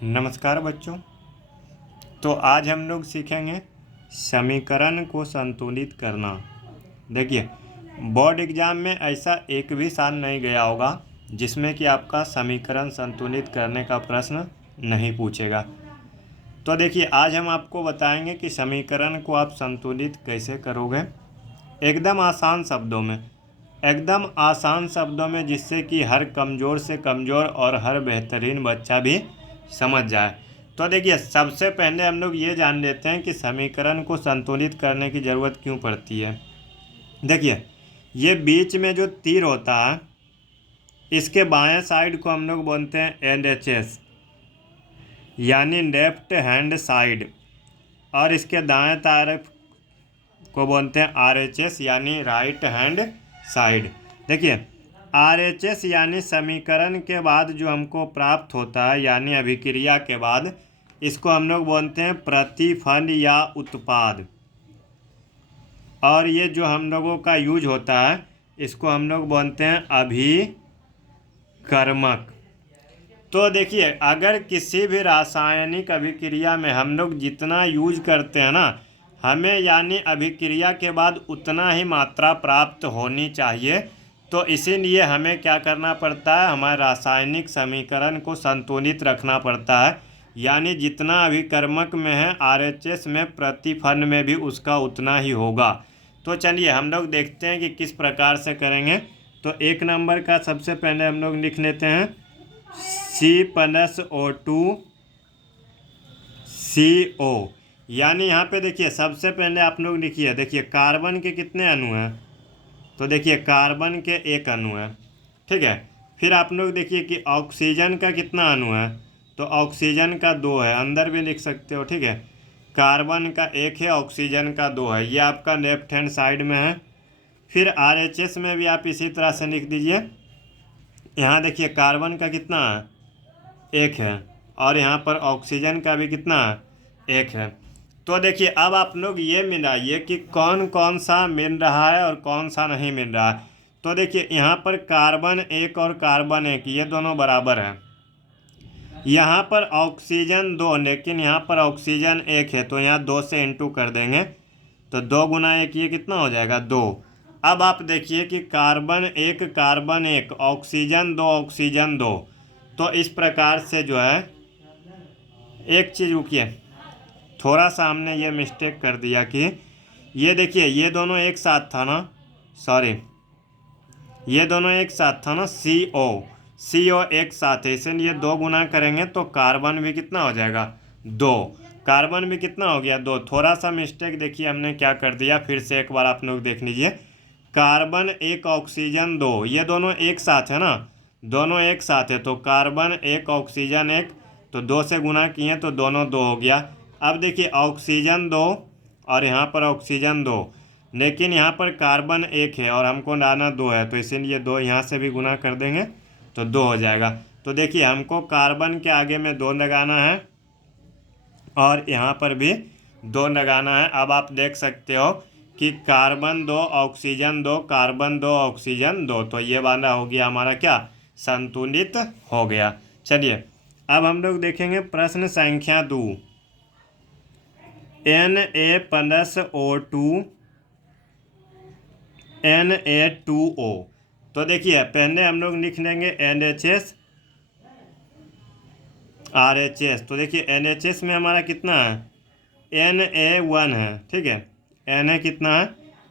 नमस्कार बच्चों। तो आज हम लोग सीखेंगे समीकरण को संतुलित करना। देखिए, बोर्ड एग्ज़ाम में ऐसा एक भी साल नहीं गया होगा जिसमें कि आपका समीकरण संतुलित करने का प्रश्न नहीं पूछेगा। तो देखिए, आज हम आपको बताएंगे कि समीकरण को आप संतुलित कैसे करोगे एकदम आसान शब्दों में, जिससे कि हर कमज़ोर से कमज़ोर और हर बेहतरीन बच्चा भी समझ जाए। तो देखिए, सबसे पहले हम लोग ये जान लेते हैं कि समीकरण को संतुलित करने की ज़रूरत क्यों पड़ती है। देखिए, ये बीच में जो तीर होता है इसके बाएं साइड को हम लोग बोलते हैं LHS यानी लेफ्ट हैंड साइड, और इसके दाएं तरफ को बोलते हैं RHS यानी राइट हैंड साइड। देखिए, RHS यानी समीकरण के बाद जो हमको प्राप्त होता है यानी अभिक्रिया के बाद, इसको हम लोग बोलते हैं प्रतिफल या उत्पाद। और ये जो हम लोगों का यूज होता है इसको हम लोग बोलते हैं अभिकर्मक। तो देखिए, अगर किसी भी रासायनिक अभिक्रिया में हम लोग जितना यूज करते हैं ना, हमें यानी अभिक्रिया के बाद उतना ही मात्रा प्राप्त होनी चाहिए। तो इसीलिए हमें क्या करना पड़ता है, हमारे रासायनिक समीकरण को संतुलित रखना पड़ता है। यानी जितना अभिकर्मक में है RHS में, प्रतिफल में भी उसका उतना ही होगा। तो चलिए हम लोग देखते हैं कि किस प्रकार से करेंगे। तो एक नंबर का सबसे पहले हम लोग लिख लेते हैं C+O2CO। यानी यहाँ पे देखिए, सबसे पहले आप लोग लिखिए, देखिए कार्बन के कितने अणु हैं। तो देखिए, कार्बन के 1 अणु है, ठीक है। फिर आप लोग देखिए कि ऑक्सीजन का कितना अणु है। तो ऑक्सीजन का 2 है, अंदर भी लिख सकते हो, ठीक है। कार्बन का 1 है, ऑक्सीजन का 2 है, ये आपका लेफ्ट हैंड साइड में है। फिर RHS में भी आप इसी तरह से लिख दीजिए। यहाँ देखिए, कार्बन का कितना है, 1 है, और यहाँ पर ऑक्सीजन का भी कितना है, 1 है। तो देखिए, अब आप लोग ये मिलाइए कि कौन कौन सा मिल रहा है और कौन सा नहीं मिल रहा है। तो देखिए, यहाँ पर कार्बन 1 और कार्बन 1 ये दोनों बराबर हैं। यहाँ पर ऑक्सीजन 2, लेकिन यहाँ पर ऑक्सीजन 1 है, तो यहाँ 2 से इंटू कर देंगे। तो 2 गुना 1 ये कितना हो जाएगा, 2। अब आप देखिए कि कार्बन 1 ऑक्सीजन 2 ऑक्सीजन 2। तो इस प्रकार से जो है, एक चीज़ रुकिए, थोड़ा सा हमने ये मिस्टेक कर दिया कि ये देखिए, ये दोनों एक साथ था ना, सॉरी, ये दोनों एक साथ था ना, CO एक साथ है, इसलिए 2 गुना करेंगे तो कार्बन भी कितना हो जाएगा, 2। कार्बन भी कितना हो गया, 2। थोड़ा सा मिस्टेक देखिए हमने क्या कर दिया, फिर से एक बार आप लोग देख लीजिए। कार्बन 1 ऑक्सीजन 2, ये दोनों एक साथ है ना, दोनों एक साथ है, तो कार्बन 1 ऑक्सीजन 1, तो 2 से गुना किए तो दोनों 2 हो गया। अब देखिए, ऑक्सीजन 2 और यहाँ पर ऑक्सीजन 2, लेकिन यहाँ पर कार्बन 1 है और हमको लाना 2 है, तो इसीलिए 2 यहाँ से भी गुना कर देंगे तो 2 हो जाएगा। तो देखिए, हमको कार्बन के आगे में 2 लगाना है और यहाँ पर भी 2 लगाना है। अब आप देख सकते हो कि कार्बन 2 ऑक्सीजन 2, कार्बन 2 ऑक्सीजन 2, तो ये वाला हो गया हमारा क्या, संतुलित हो गया। चलिए अब हम लोग देखेंगे प्रश्न संख्या 2, Na+O2 तो देखिए, पहले हम लोग लिख लेंगे LHS RHS। तो देखिए, LHS में हमारा कितना है, Na1 है, ठीक है, Na कितना है,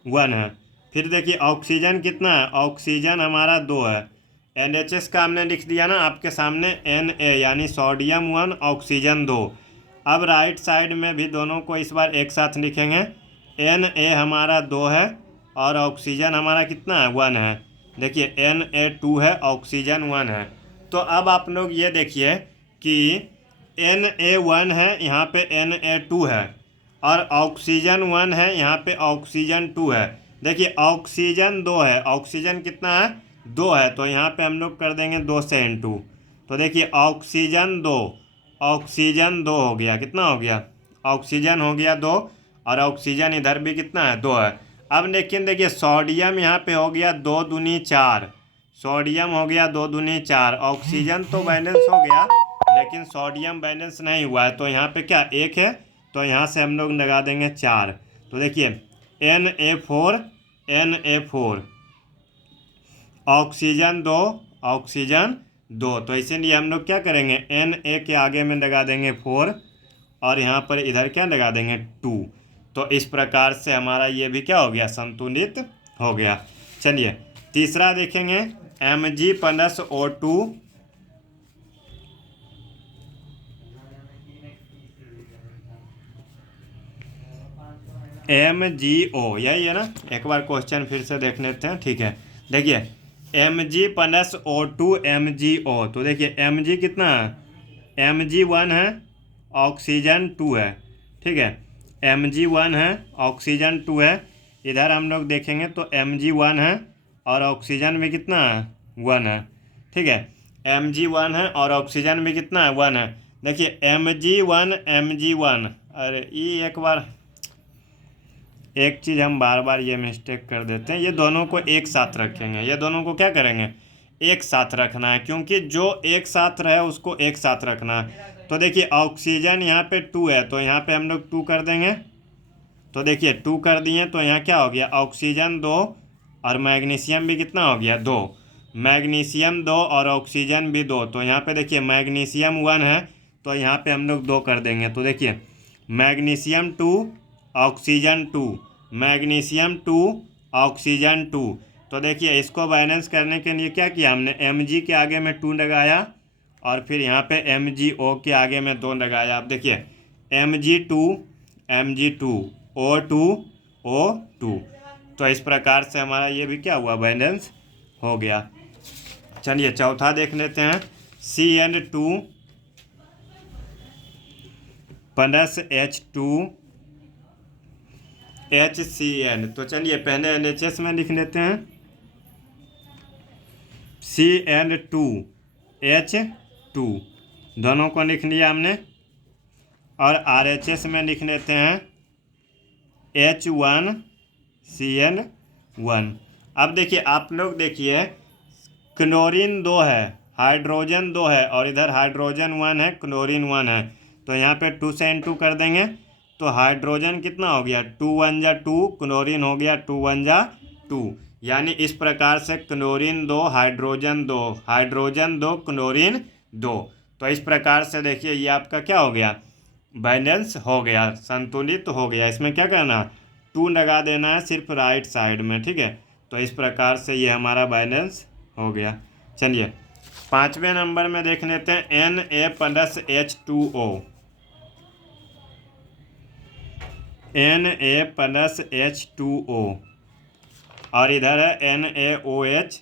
1 है। फिर देखिए, ऑक्सीजन कितना है, ऑक्सीजन हमारा 2 है। LHS का हमने लिख दिया ना आपके सामने, Na यानी सोडियम 1 ऑक्सीजन 2। अब राइट साइड में भी दोनों को इस बार एक साथ लिखेंगे। Na हमारा 2 है और ऑक्सीजन हमारा कितना है, 1 है। देखिए, Na2 है, ऑक्सीजन 1 है। तो अब आप लोग ये देखिए कि Na1 है, यहाँ पे Na2 है, और ऑक्सीजन 1 है, यहाँ पे ऑक्सीजन 2 है। देखिए, ऑक्सीजन 2 है, ऑक्सीजन कितना है, 2 है, तो यहाँ पे हम लोग कर देंगे 2 से इंटू। तो देखिए, ऑक्सीजन 2 हो गया, कितना हो गया, ऑक्सीजन हो गया 2, और ऑक्सीजन इधर भी कितना है, 2 है। अब लेकिन देखिए, सोडियम यहाँ पे हो गया 2 दूनी 4, सोडियम हो गया 2 दूनी 4, ऑक्सीजन तो बैलेंस हो गया, लेकिन सोडियम बैलेंस नहीं हुआ है, तो यहाँ पे क्या 1 है, तो यहाँ से हम लोग लगा देंगे 4। तो देखिए Na4 Na4, ऑक्सीजन 2 ऑक्सीजन 2, तो इसीलिए हम लोग क्या करेंगे Na के आगे में लगा देंगे 4 और यहाँ पर इधर क्या लगा देंगे 2। तो इस प्रकार से हमारा ये भी क्या हो गया, संतुलित हो गया। चलिए तीसरा देखेंगे Mg+O2 MgO, यही है ना। एक बार क्वेश्चन फिर से देख लेते हैं, ठीक है। देखिए Mg+O2 MgO, तो देखिए Mg कितना है, Mg1 है, ऑक्सीजन 2 है, ठीक है। Mg1 है, ऑक्सीजन 2 है। इधर हम लोग देखेंगे तो Mg1 है और ऑक्सीजन भी कितना है, 1 है, ठीक है। Mg1 है और ऑक्सीजन भी कितना है, 1 है। देखिए Mg1, अरे ये एक चीज़ हम बार बार ये मिस्टेक कर देते हैं, ये दोनों को एक साथ रखेंगे, ये दोनों को क्या करेंगे, एक साथ रखना है, क्योंकि जो एक साथ रहे उसको एक साथ रखना है। तो देखिए ऑक्सीजन यहाँ पे 2 है, तो यहाँ पे हम लोग 2 कर देंगे। तो देखिए 2 कर दिए, तो यहाँ क्या हो गया, ऑक्सीजन 2 और मैग्नीशियम भी कितना हो गया, 2। मैग्नीशियम 2 और ऑक्सीजन भी 2, तो यहाँ पे देखिए मैग्नीशियम 1 है, तो यहाँ पे हम लोग 2 कर देंगे। तो देखिए मैग्नीशियम 2 ऑक्सीजन 2, मैग्नीशियम 2 ऑक्सीजन 2। तो देखिए इसको बैलेंस करने के लिए क्या किया हमने, Mg के आगे में 2 लगाया और फिर यहाँ पे MgO के आगे में 2 लगाया। अब देखिए Mg2 O2 O2, तो इस प्रकार से हमारा ये भी क्या हुआ, बैलेंस हो गया। चलिए चौथा देख लेते हैं Cn2 + H2 HCl। तो चलिए पहले LHS में लिख लेते हैं, Cl2 H2, दोनों को लिख लिया हमने। और RHS में लिख लेते हैं H1Cl1। अब देखिए आप लोग देखिए क्लोरीन 2 है, हाइड्रोजन 2 है और इधर हाइड्रोजन 1 है, क्लोरीन 1 है, तो यहाँ पे 2 से इनटू कर देंगे, तो हाइड्रोजन कितना हो गया, 2 1 जा 2, क्लोरीन हो गया 2 1 जा 2। यानी इस प्रकार से क्लोरीन 2 हाइड्रोजन 2, हाइड्रोजन 2 क्लोरीन 2। तो इस प्रकार से देखिए ये आपका क्या हो गया, बैलेंस हो गया, संतुलित हो गया। इसमें क्या करना, 2 लगा देना है सिर्फ राइट साइड में, ठीक है। तो इस प्रकार से ये हमारा बैलेंस हो गया। चलिए 5वें नंबर में देख लेते हैं Na+H2O, Na+H2O और इधर है NaOH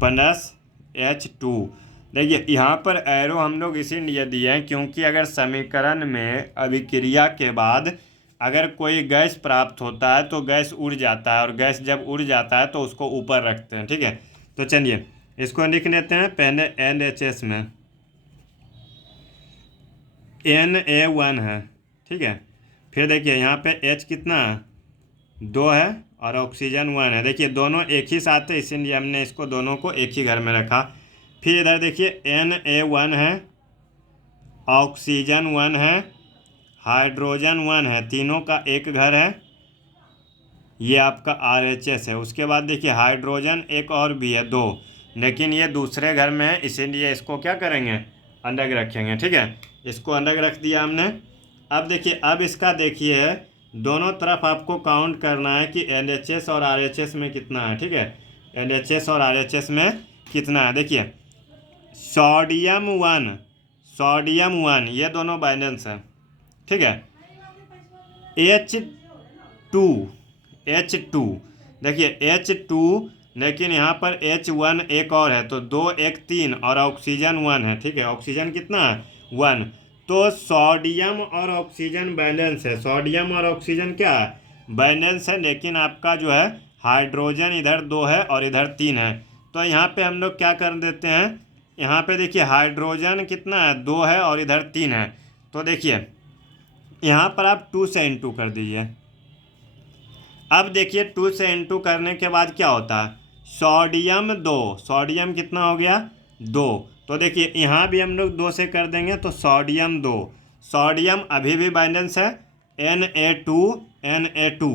+H2। देखिए यहाँ पर एरो हम लोग इसीलिए दिए हैं क्योंकि अगर समीकरण में अभिक्रिया के बाद अगर कोई गैस प्राप्त होता है तो गैस उड़ जाता है, और गैस जब उड़ जाता है तो उसको ऊपर रखते हैं, ठीक है। तो चलिए इसको लिख लेते हैं पहले LHS में Na1 है, ठीक है। फिर देखिए यहाँ पे H कितना है, 2 है और ऑक्सीजन 1 है। देखिए दोनों एक ही साथ है, इसीलिए हमने इसको दोनों को एक ही घर में रखा। फिर इधर देखिए Na1 है, ऑक्सीजन 1 है, हाइड्रोजन 1 है, तीनों का एक घर है, ये आपका RHS है। उसके बाद देखिए हाइड्रोजन एक और भी है 2, लेकिन ये दूसरे घर में है, इसीलिए इसको क्या करेंगे, अलग रखेंगे, ठीक है। इसको अलग रख दिया हमने। अब देखिए अब इसका देखिए दोनों तरफ आपको काउंट करना है कि LHS और RHS में कितना है, ठीक है। LHS और RHS में कितना है, देखिए सोडियम 1 ये दोनों बैलेंस है, ठीक है। H2 देखिए H2, लेकिन यहाँ पर H1 एक और है, तो 2 1 3 और ऑक्सीजन 1 है, ठीक है। ऑक्सीजन कितना है, 1। तो सोडियम और ऑक्सीजन बैलेंस है, सोडियम और ऑक्सीजन क्या है, बैलेंस है, लेकिन आपका जो है हाइड्रोजन इधर 2 है और इधर 3 है। तो यहाँ पे हम लोग क्या कर देते हैं, यहाँ पे देखिए हाइड्रोजन कितना है, 2 है और इधर 3 है, तो देखिए यहाँ पर आप 2 से इनटू कर दीजिए। अब देखिए 2 से इनटू करने के बाद क्या होता है, सोडियम 2, सोडियम कितना हो गया, 2। तो देखिए यहाँ भी हम लोग 2 से कर देंगे तो सोडियम 2। सोडियम अभी भी बैलेंस है, Na2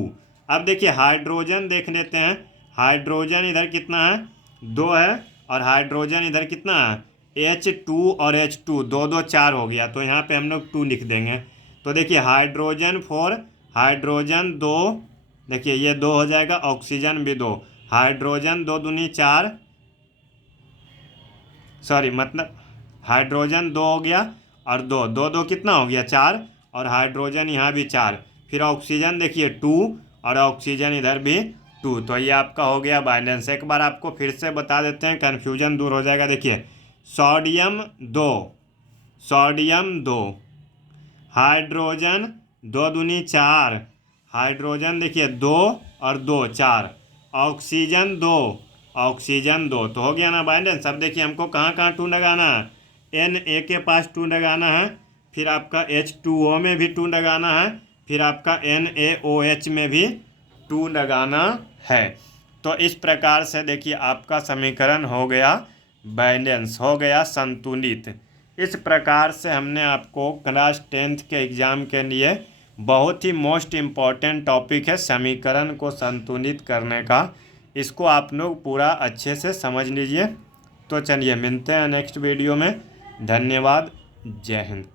अब देखिए हाइड्रोजन देख लेते हैं। हाइड्रोजन इधर कितना है, 2 है, और हाइड्रोजन इधर कितना है, H2 और H2, 2 2 4 हो गया, तो यहाँ पे हम लोग 2 लिख देंगे। तो देखिए हाइड्रोजन 4, हाइड्रोजन 2, देखिए ये 2 हो जाएगा, ऑक्सीजन भी 2, हाइड्रोजन 2 दूनी 4, सॉरी मतलब हाइड्रोजन 2 हो गया, और 2 2 2 कितना हो गया, 4, और हाइड्रोजन यहाँ भी 4, फिर ऑक्सीजन देखिए 2, और ऑक्सीजन इधर भी 2। तो ये आपका हो गया बैलेंस। एक बार आपको फिर से बता देते हैं, कन्फ्यूजन दूर हो जाएगा। देखिए सोडियम 2, सोडियम 2, हाइड्रोजन 2 दूनी 4, हाइड्रोजन देखिए 2 और 2 4, ऑक्सीजन 2, ऑक्सीजन 2, तो हो गया ना बैलेंस। अब देखिए हमको कहाँ कहाँ 2 लगाना है, Na के पास 2 लगाना है, फिर आपका H2O में भी 2 लगाना है, फिर आपका NaOH में भी 2 लगाना है। तो इस प्रकार से देखिए आपका समीकरण हो गया बैलेंस, हो गया संतुलित। इस प्रकार से हमने आपको क्लास 10th के एग्ज़ाम के लिए बहुत ही मोस्ट इम्पॉर्टेंट टॉपिक है समीकरण को संतुलित करने का, इसको आप लोग पूरा अच्छे से समझ लीजिए। तो चलिए मिलते हैं नेक्स्ट वीडियो में। धन्यवाद। जय हिंद।